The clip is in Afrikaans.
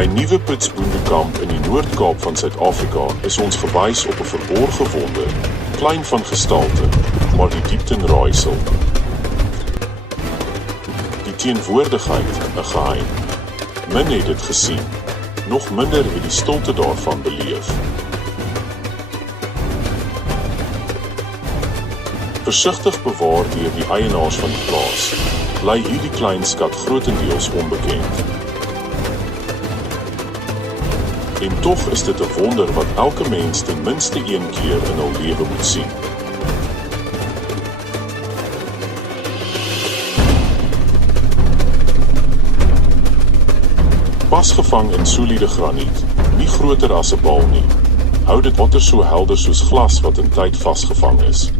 By Nuwe Pitsboendekamp in die Noord-Kaap van Suid-Afrika is ons gewys op 'n verborge wonde, klein van gestalte, maar die diepten raaisel. Die teenwoordigheid 'n geheim. Min het dit gesien, nog minder het die stilte daarvan beleef. Versigtig bewaar deur die eienaars van die plaas, bly hierdie klein skat grotendeels onbekend. En tog is dit 'n wonder wat elke mens ten minste een keer in hul lewe moet sien. Vasgevang in soliede graniet, nie groter as 'n bal nie. Hou dit water so helder soos glas wat in tyd vasgevang is.